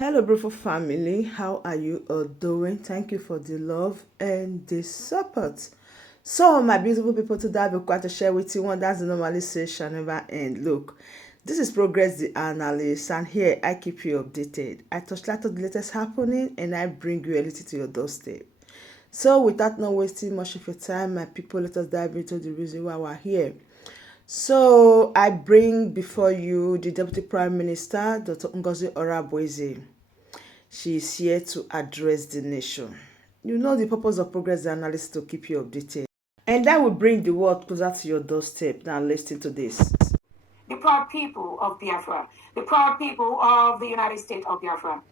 Hello, beautiful family. How are you all doing? Thank you for the love and the support. So, my beautiful people, today I've got to share with you one that's the normally say shall never end. Look, this is Progress the Analyst, and here I keep you updated. I touch light on the latest happening and I bring you a little to your doorstep. So, without not wasting much of your time, my people, let us dive into the reason why we're here. So I bring before you the Deputy Prime Minister, Dr. Ngozi Oraboeze. She is here to address the nation. You know the purpose of Progress the Analyst to keep you updated. And that will bring the world closer to your doorstep. Now listen to this. The proud people of Biafra, the proud people of the United States of Biafra.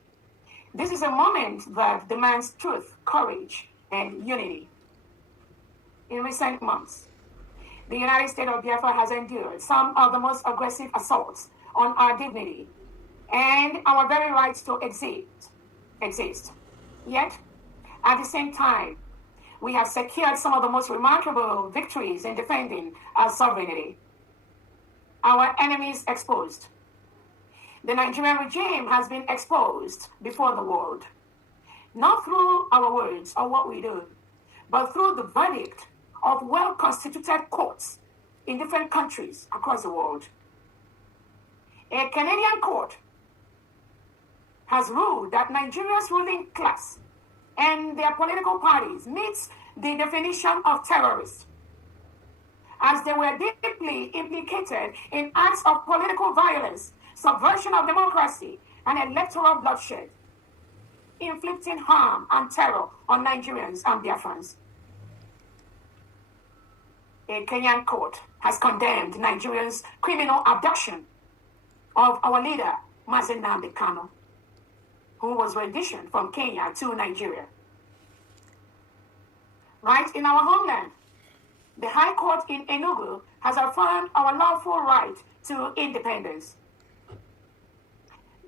This is a moment that demands truth, courage, and unity. In recent months, the United States of Biafra has endured some of the most aggressive assaults on our dignity and our very rights to exist. Yet, at the same time, we have secured some of the most remarkable victories in defending our sovereignty. Our enemies exposed. The Nigerian regime has been exposed before the world, not through our words or what we do, but through the verdict of well-constituted courts in different countries across the world. A Canadian court has ruled that Nigeria's ruling class and their political parties meets the definition of terrorists, as they were deeply implicated in acts of political violence, subversion of democracy, and electoral bloodshed, inflicting harm and terror on Nigerians and Biafrans. A Kenyan court has condemned Nigeria's criminal abduction of our leader, Mazen Nnamdi Kanu, who was renditioned from Kenya to Nigeria. Right in our homeland, the High Court in Enugu has affirmed our lawful right to independence.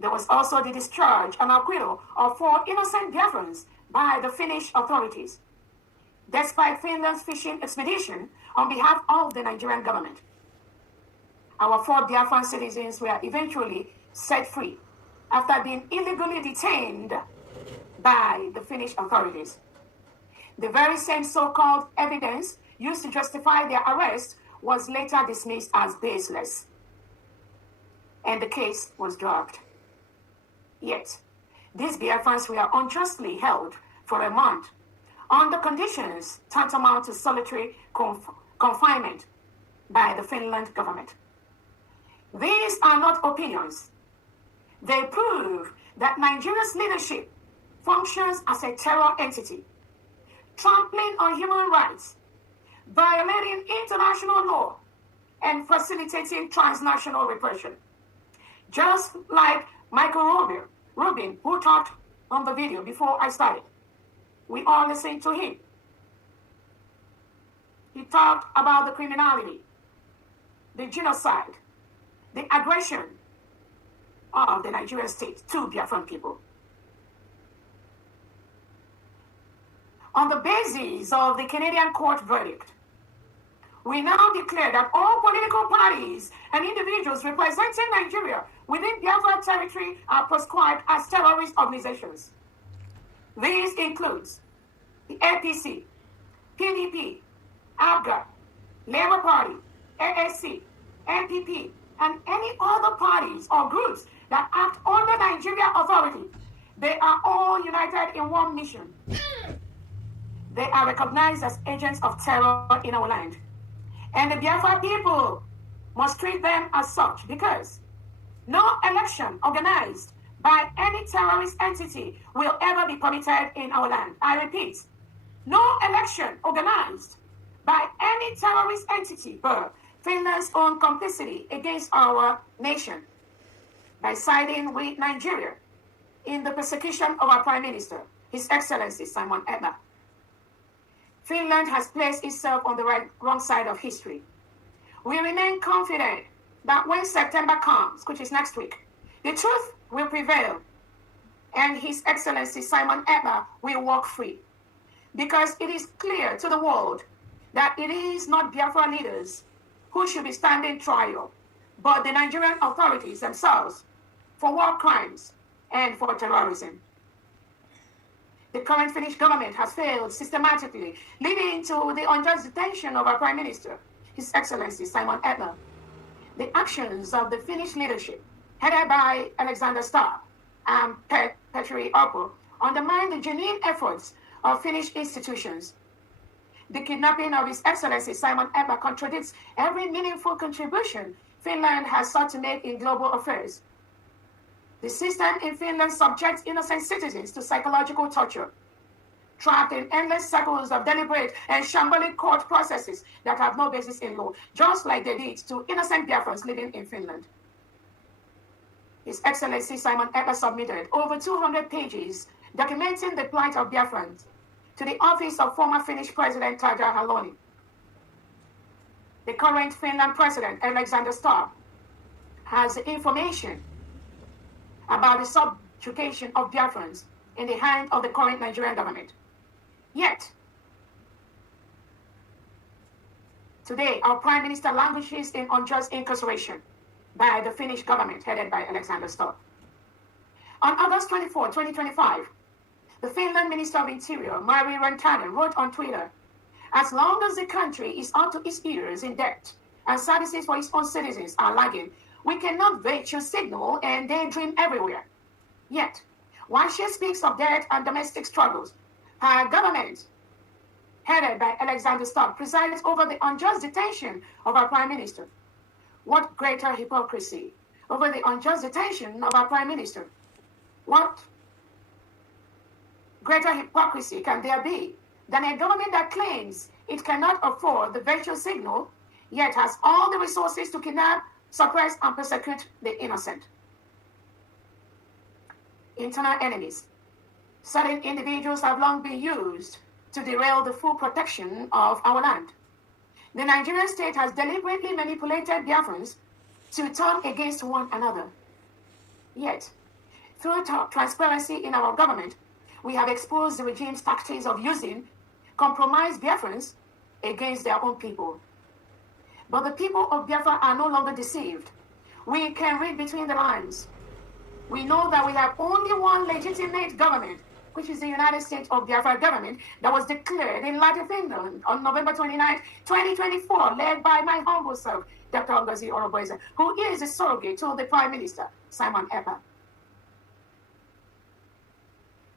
There was also the discharge and acquittal of 4 innocent Biafrans by the Finnish authorities, despite Finland's fishing expedition on behalf of the Nigerian government. Our 4 Biafran citizens were eventually set free after being illegally detained by the Finnish authorities. The very same so-called evidence used to justify their arrest was later dismissed as baseless, and the case was dropped. Yet, these Biafrans were unjustly held for a month under conditions tantamount to solitary confinement by the Finland government. These are not opinions. They prove that Nigeria's leadership functions as a terror entity, trampling on human rights, violating international law, and facilitating transnational repression. Just like Michael Rubin, who talked on the video before I started. We all listened to him. He talked about the criminality, the genocide, the aggression of the Nigerian state to Biafran people. On the basis of the Canadian court verdict, we now declare that all political parties and individuals representing Nigeria within Biafra territory are proscribed as terrorist organizations. These include the APC, PDP, ABGA, Labour Party, AAC, NPP, and any other parties or groups that act under Nigeria authority. They are all united in one mission. They are recognized as agents of terror in our land. And the Biafra people must treat them as such, because no election organized by any terrorist entity will ever be permitted in our land. I repeat, no election organized by any terrorist entity but Finland's own complicity against our nation by siding with Nigeria in the persecution of our Prime Minister, His Excellency Simon Ekpa. Finland has placed itself on the wrong side of history. We remain confident that when September comes, which is next week, the truth will prevail and His Excellency Simon Ekpa will walk free. Because it is clear to the world that it is not Biafra leaders who should be standing trial, but the Nigerian authorities themselves for war crimes and for terrorism. The current Finnish government has failed systematically, leading to the unjust detention of our Prime Minister, His Excellency Simon Etna. The actions of the Finnish leadership, headed by Alexander Stubb and Petteri Orpo, undermine the genuine efforts of Finnish institutions. The kidnapping of His Excellency Simon Etna contradicts every meaningful contribution Finland has sought to make in global affairs. The system in Finland subjects innocent citizens to psychological torture, trapped in endless cycles of deliberate and shambolic court processes that have no basis in law, just like they did to innocent Biafrans living in Finland. His Excellency Simon Etna submitted over 200 pages documenting the plight of Biafrans to the office of former Finnish President Tarja Halonen. The current Finland President, Alexander Stubb, has information about the subjugation of Biafrans in the hand of the current Nigerian government. Yet, today, our Prime Minister languishes in unjust incarceration by the Finnish government headed by Alexander Stubb. On August 24, 2025, the Finland Minister of Interior, Mari Rantanen, wrote on Twitter, "As long as the country is up to its ears in debt and services for its own citizens are lagging, we cannot virtue signal and daydream everywhere." Yet, while she speaks of debt and domestic struggles, her government, headed by Alexander Stubb, presides over the unjust detention of our Prime Minister. What greater hypocrisy over the unjust detention of our Prime Minister? What greater hypocrisy can there be than a government that claims it cannot afford the virtue signal, yet has all the resources to kidnap, suppress, and persecute the innocent? Internal enemies. Certain individuals have long been used to derail the full protection of our land. The Nigerian state has deliberately manipulated Biafrans to turn against one another. Yet, through transparency in our government, we have exposed the regime's tactics of using compromised Biafrans against their own people. But the people of Biafra are no longer deceived. We can read between the lines. We know that we have only one legitimate government, which is the United States of Biafra government that was declared in Latin Finland on November 29, 2024, led by my humble self, Dr. Ngozi, who is a surrogate to the Prime Minister, Simon Etna.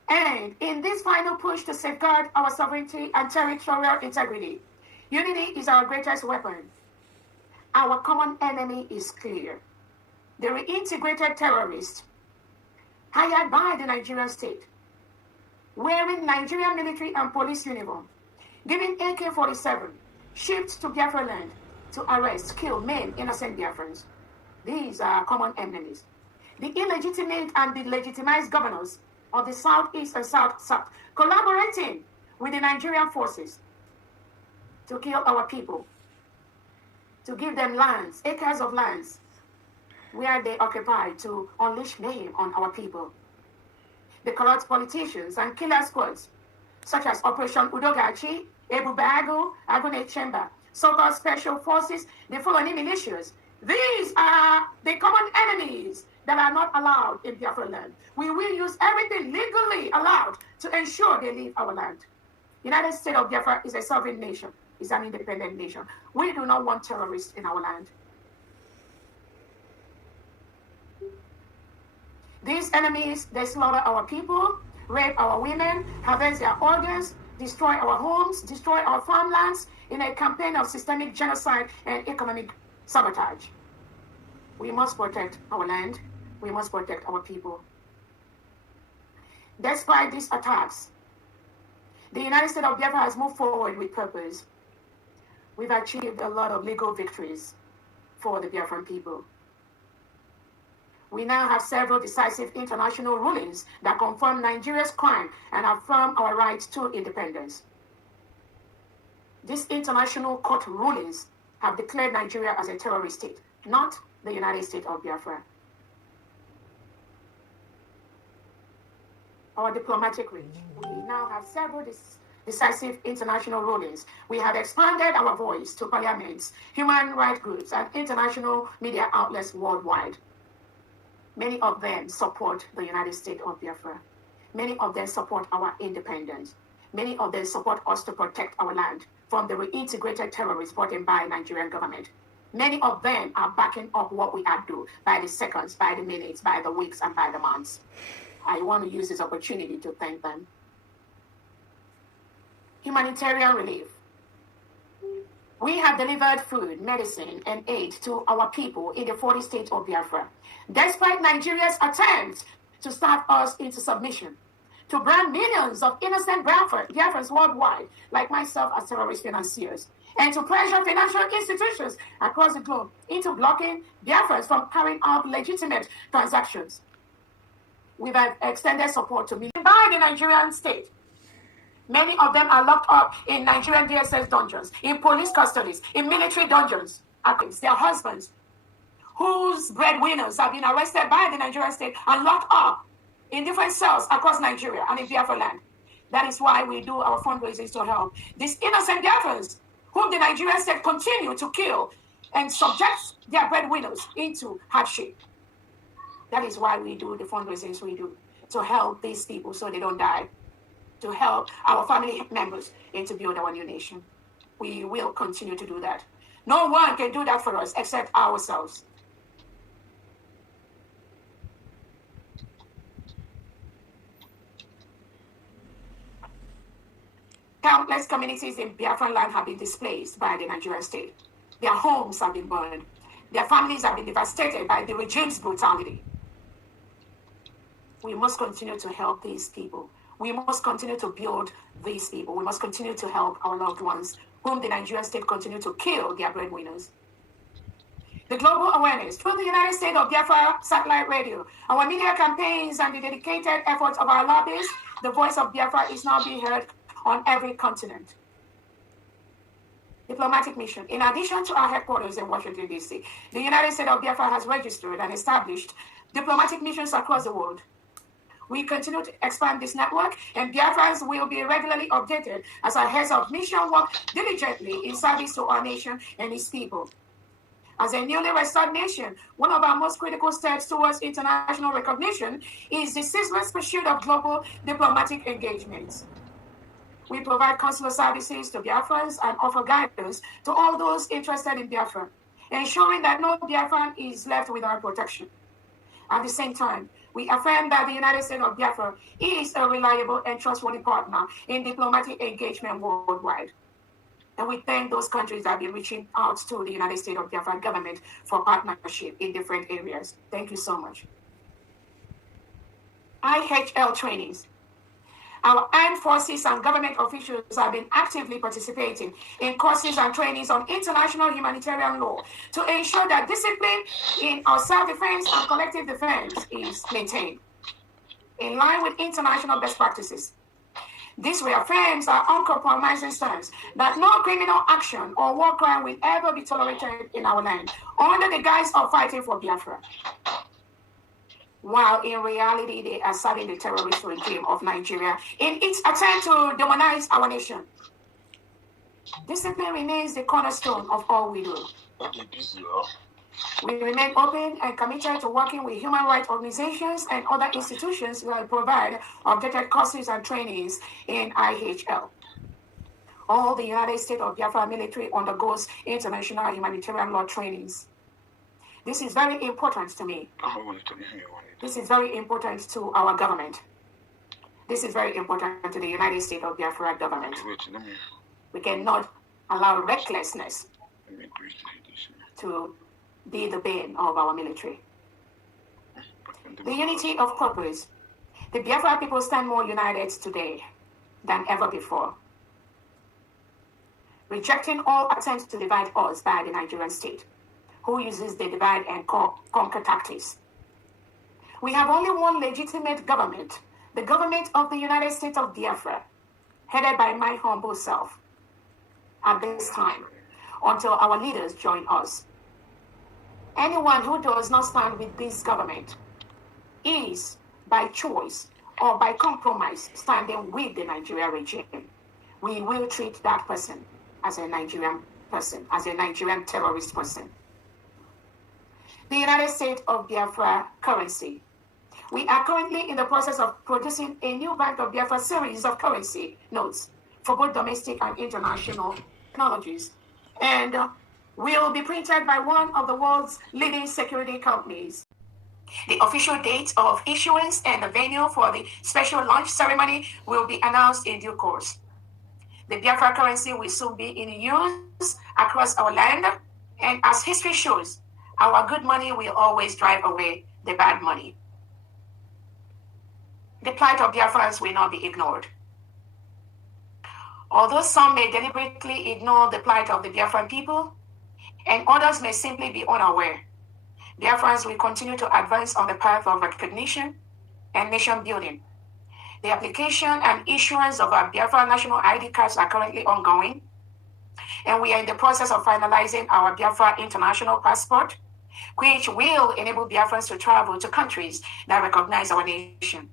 And in this final push to safeguard our sovereignty and territorial integrity, unity is our greatest weapon. Our common enemy is clear. The reintegrated terrorists hired by the Nigerian state, wearing Nigerian military and police uniform, giving AK-47, shipped to Biafra land to arrest, kill, maim innocent Biafrans. These are common enemies. The illegitimate and the legitimized governors of the Southeast and South collaborating with the Nigerian forces to kill our people, to give them lands, acres of lands, where they occupy to unleash mayhem on our people. The corrupt politicians and killer squads, such as Operation Udogachi, Ebu Bago, Agone Chamber, so-called special forces, the Fulani militias, these are the common enemies that are not allowed in Biafra land. We will use everything legally allowed to ensure they leave our land. United States of Biafra is a sovereign nation, is an independent nation. We do not want terrorists in our land. These enemies, they slaughter our people, rape our women, harvest their organs, destroy our homes, destroy our farmlands in a campaign of systemic genocide and economic sabotage. We must protect our land. We must protect our people. Despite these attacks, the United States of Biafra has moved forward with purpose. We've achieved a lot of legal victories for the Biafran people. We now have several decisive international rulings that confirm Nigeria's crime and affirm our right to independence. These international court rulings have declared Nigeria as a terrorist state, not the United States of Biafra. Our diplomatic reach. We now have several decisive international rulings. We have expanded our voice to parliaments, human rights groups, and international media outlets worldwide. Many of them support the United States of Biafra. Many of them support our independence. Many of them support us to protect our land from the reintegrated terrorists brought in by Nigerian government. Many of them are backing up what we are doing by the seconds, by the minutes, by the weeks, and by the months. I want to use this opportunity to thank them. Humanitarian relief. We have delivered food, medicine, and aid to our people in the 40 states of Biafra, despite Nigeria's attempts to starve us into submission, to brand millions of innocent Biafrans worldwide, like myself, as terrorist financiers, and to pressure financial institutions across the globe into blocking Biafrans from carrying out legitimate transactions. We've extended support to millions by the Nigerian state. Many of them are locked up in Nigerian DSS dungeons, in police custodies, in military dungeons. Their husbands, whose breadwinners have been arrested by the Nigerian state and locked up in different cells across Nigeria and in Biafra land. That is why we do our fundraisers to help these innocent Biafrans, whom the Nigerian state continue to kill and subject their breadwinners into hardship. That is why we do the fundraisers we do, to help these people so they don't die, to help our family members and to build our new nation. We will continue to do that. No one can do that for us except ourselves. Countless communities in Biafran land have been displaced by the Nigerian state. Their homes have been burned. Their families have been devastated by the regime's brutality. We must continue to help these people. We must continue to build these people. We must continue to help our loved ones, whom the Nigerian state continue to kill their breadwinners. The global awareness through the United States of Biafra satellite radio, our media campaigns, and the dedicated efforts of our lobbyists, the voice of Biafra is now being heard on every continent. Diplomatic mission. In addition to our headquarters in Washington, D.C., the United States of Biafra has registered and established diplomatic missions across the world. We continue to expand this network, and Biafrans will be regularly updated as our heads of mission work diligently in service to our nation and its people. As a newly restored nation, one of our most critical steps towards international recognition is the ceaseless pursuit of global diplomatic engagements. We provide consular services to Biafrans and offer guidance to all those interested in Biafra, ensuring that no Biafran is left without protection. At the same time, we affirm that the United States of Biafra is a reliable and trustworthy partner in diplomatic engagement worldwide. And we thank those countries that have been reaching out to the United States of Biafra government for partnership in different areas. Thank you so much. IHL trainings. Our armed forces and government officials have been actively participating in courses and trainings on international humanitarian law to ensure that discipline in our self-defense and collective defense is maintained in line with international best practices. This reaffirms our uncompromising stance that no criminal action or war crime will ever be tolerated in our land under the guise of fighting for Biafra, while in reality they are serving the terrorist regime of Nigeria in its attempt to demonize our nation. Discipline remains the cornerstone of all we do. We remain open and committed to working with human rights organizations and other institutions that provide updated courses and trainings in IHL. All the United States of Biafra military undergoes international humanitarian law trainings. This is very important to me. This is very important to our government. This is very important to the United States of Biafra government. We cannot allow recklessness to be the bane of our military. The unity of purpose. The Biafra people stand more united today than ever before, rejecting all attempts to divide us by the Nigerian state, who uses the divide and conquer tactics. We have only one legitimate government, the government of the United States of Biafra, headed by my humble self, at this time, until our leaders join us. Anyone who does not stand with this government is, by choice or by compromise, standing with the Nigerian regime. We will treat that person as a Nigerian terrorist person. the United States of Biafra currency. We are currently in the process of producing a new Bank of Biafra series of currency notes for both domestic and international technologies, and will be printed by one of the world's leading security companies. The official date of issuance and the venue for the special launch ceremony will be announced in due course. The Biafra currency will soon be in use across our land, and as history shows, our good money will always drive away the bad money. The plight of Biafrans will not be ignored. Although some may deliberately ignore the plight of the Biafran people, and others may simply be unaware, Biafrans will continue to advance on the path of recognition and nation building. The application and issuance of our Biafra national ID cards are currently ongoing, and we are in the process of finalizing our Biafra international passport, which will enable Biafrans to travel to countries that recognize our nation.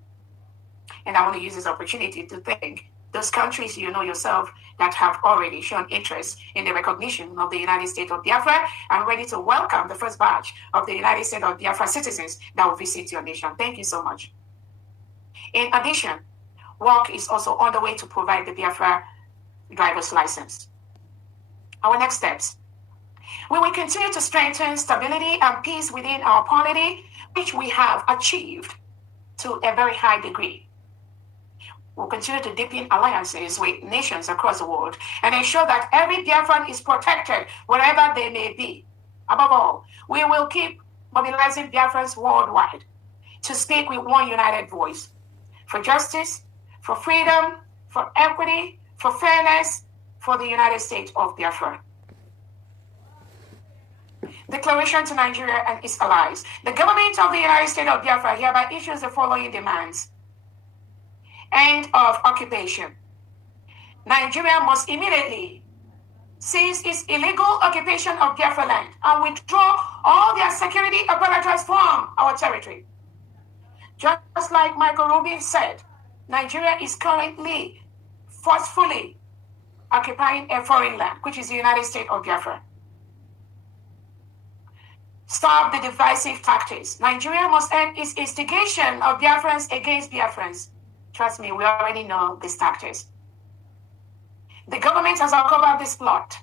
And I want to use this opportunity to thank those countries you know yourself that have already shown interest in the recognition of the United States of Biafra and ready to welcome the first batch of the United States of Biafra citizens that will visit your nation. Thank you so much. In addition, work is also on the way to provide the Biafra driver's license. Our next steps. We will continue to strengthen stability and peace within our polity, which we have achieved to a very high degree. We'll continue to deepen alliances with nations across the world and ensure that every Biafran is protected wherever they may be. Above all, we will keep mobilizing Biafrans worldwide to speak with one united voice for justice, for freedom, for equity, for fairness, for the United States of Biafra. Declaration to Nigeria and its allies. The government of the United States of Biafra hereby issues the following demands. End of occupation. Nigeria must immediately cease its illegal occupation of Biafra land and withdraw all their security apparatus from our territory. Just like Michael Rubin said, Nigeria is currently forcefully occupying a foreign land, which is the United States of Biafra. Stop the divisive tactics. Nigeria must end its instigation of Biafrans against Biafrans. Trust me, we already know these tactics. The government has uncovered this plot.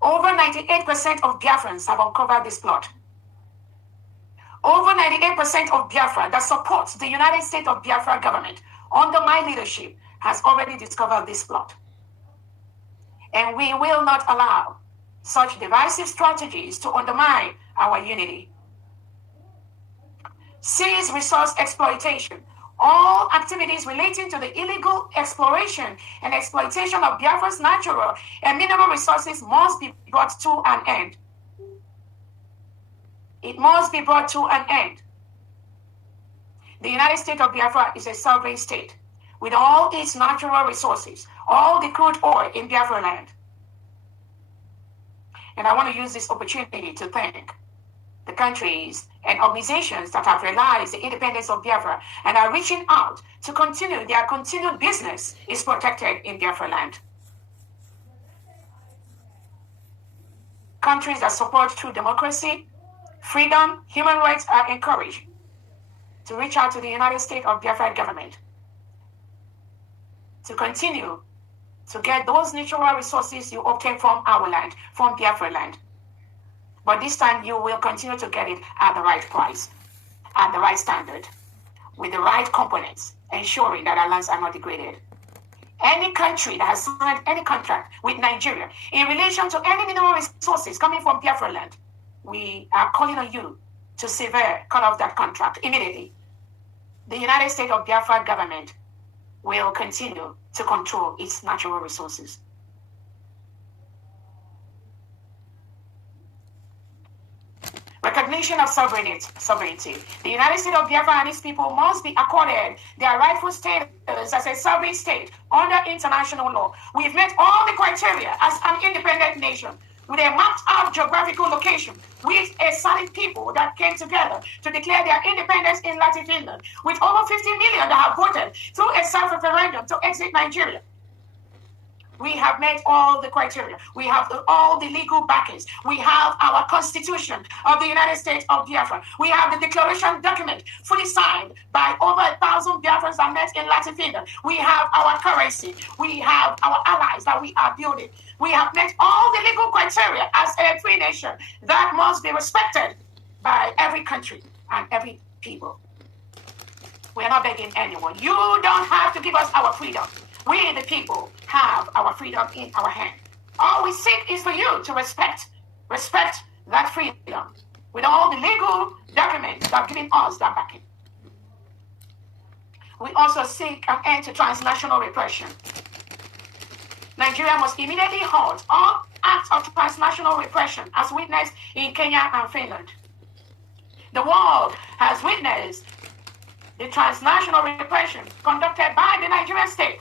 Over 98% of Biafrans have uncovered this plot. Over 98% of Biafra that supports the United States of Biafra government under my leadership has already discovered this plot. And we will not allow such divisive strategies to undermine our unity. Cease resource exploitation. All activities relating to the illegal exploration and exploitation of Biafra's natural and mineral resources must be brought to an end. It must be brought to an end. The United States of Biafra is a sovereign state with all its natural resources, all the crude oil in Biafra land. And I want to use this opportunity to thank the countries and organizations that have realized the independence of Biafra and are reaching out to continue their continued business is protected in Biafra land. Countries that support true democracy, freedom, human rights are encouraged to reach out to the United States of Biafra government to continue to get those natural resources you obtain from our land, from Biafra land. But this time you will continue to get it at the right price, at the right standard, with the right components, ensuring that our lands are not degraded. Any country that has signed any contract with Nigeria in relation to any mineral resources coming from Biafra land, we are calling on you to sever cut off that contract immediately. The United States of Biafra government will continue to control its natural resources. Recognition of sovereignty. The United States of Biafra and its people must be accorded their rightful status as a sovereign state under international law. We've met all the criteria as an independent nation with a mapped out geographical location with a solid people that came together to declare their independence in Latin Finland, with over 50 million that have voted through a self-referendum to exit Nigeria. We have met all the criteria. We have all the legal backings. We have our Constitution of the United States of Biafra. We have the declaration document fully signed by over 1,000 Biafrans that met in Latvia. We have our currency. We have our allies that we are building. We have met all the legal criteria as a free nation that must be respected by every country and every people. We are not begging anyone. You don't have to give us our freedom. We, the people, have our freedom in our hand. All we seek is for you to respect that freedom with all the legal documents that are giving us that backing. We also seek an end to transnational repression. Nigeria must immediately halt all acts of transnational repression as witnessed in Kenya and Finland. The world has witnessed the transnational repression conducted by the Nigerian state,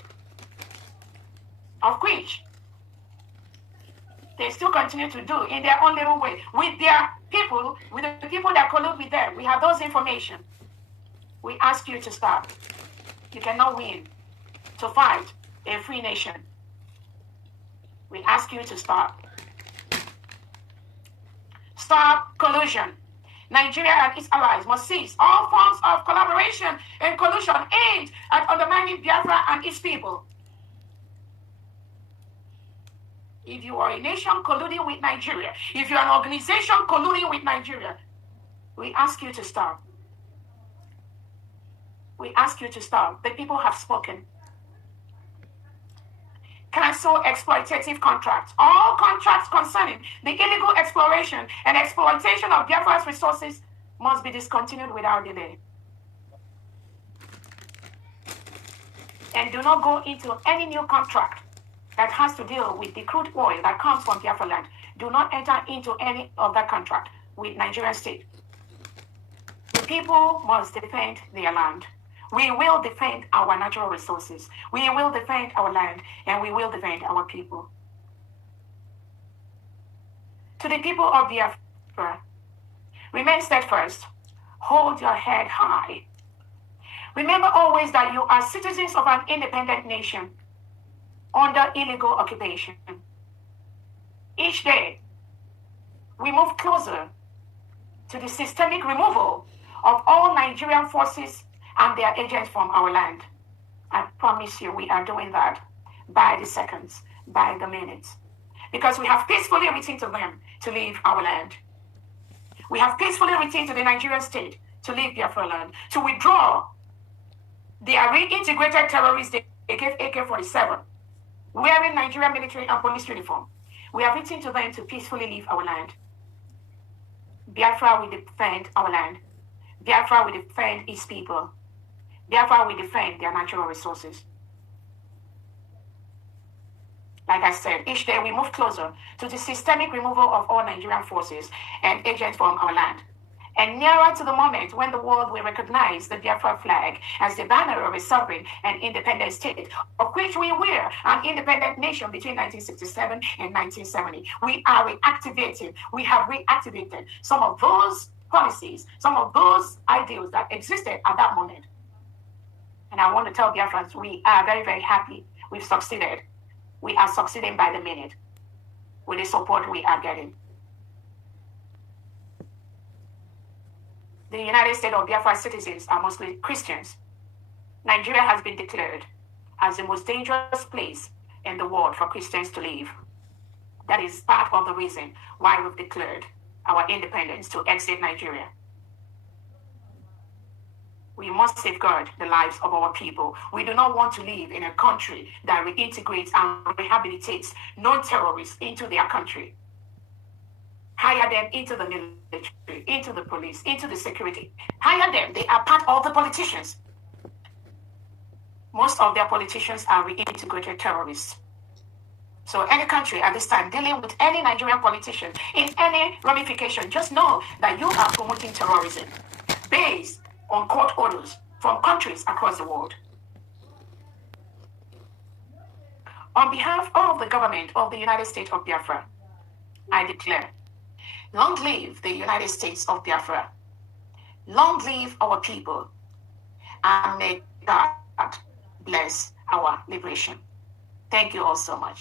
of which they still continue to do in their own little way with their people, with the people that collude with them. We have those information. We ask you to stop. You cannot win to fight a free nation. We ask you to stop. Stop collusion. Nigeria and its allies must cease all forms of collaboration and collusion aimed at undermining Biafra and its people. If you are a nation colluding with Nigeria, if you are an organization colluding with Nigeria, we ask you to stop. We ask you to stop. The people have spoken. Cancel exploitative contracts. All contracts concerning the illegal exploration and exploitation of Biafra's resources must be discontinued without delay. And do not go into any new contract that has to deal with the crude oil that comes from Biafra land. Do not enter into any of that contract with Nigerian state. The people must defend their land. We will defend our natural resources. We will defend our land, and we will defend our people. To the people of Biafra, remain steadfast. Hold your head high. Remember always that you are citizens of an independent nation under illegal occupation. Each day, we move closer to the systemic removal of all Nigerian forces and their agents from our land. I promise you we are doing that by the seconds, by the minutes. Because we have peacefully written to them to leave our land. We have peacefully written to the Nigerian state to leave Biafra land, to withdraw their reintegrated terrorists they gave AK-47, wearing Nigerian military and police uniform. We have written to them to peacefully leave our land. Biafra will defend our land. Biafra will defend its people. Biafra will defend their natural resources. Like I said, each day we move closer to the systemic removal of all Nigerian forces and agents from our land, and nearer to the moment when the world will recognize the Biafra flag as the banner of a sovereign and independent state, of which we were an independent nation between 1967 and 1970. We are reactivating. We have reactivated some of those policies, some of those ideals that existed at that moment. And I want to tell Biafrans, we are very, very happy. We've succeeded. We are succeeding by the minute with the support we are getting. The United States of Biafra citizens are mostly Christians. Nigeria has been declared as the most dangerous place in the world for Christians to live. That is part of the reason why we've declared our independence to exit Nigeria. We must safeguard the lives of our people. We do not want to live in a country that reintegrates and rehabilitates non-terrorists into their country. Hire them into the military, into the police, into the security. Hire them. They are part of the politicians. Most of their politicians are reintegrated terrorists. So any country at this time dealing with any Nigerian politician in any ramification, just know that you are promoting terrorism based on court orders from countries across the world. On behalf of the government of the United States of Biafra, I declare, long live the United States of Biafra. Long live our people. And may God bless our liberation. Thank you all so much.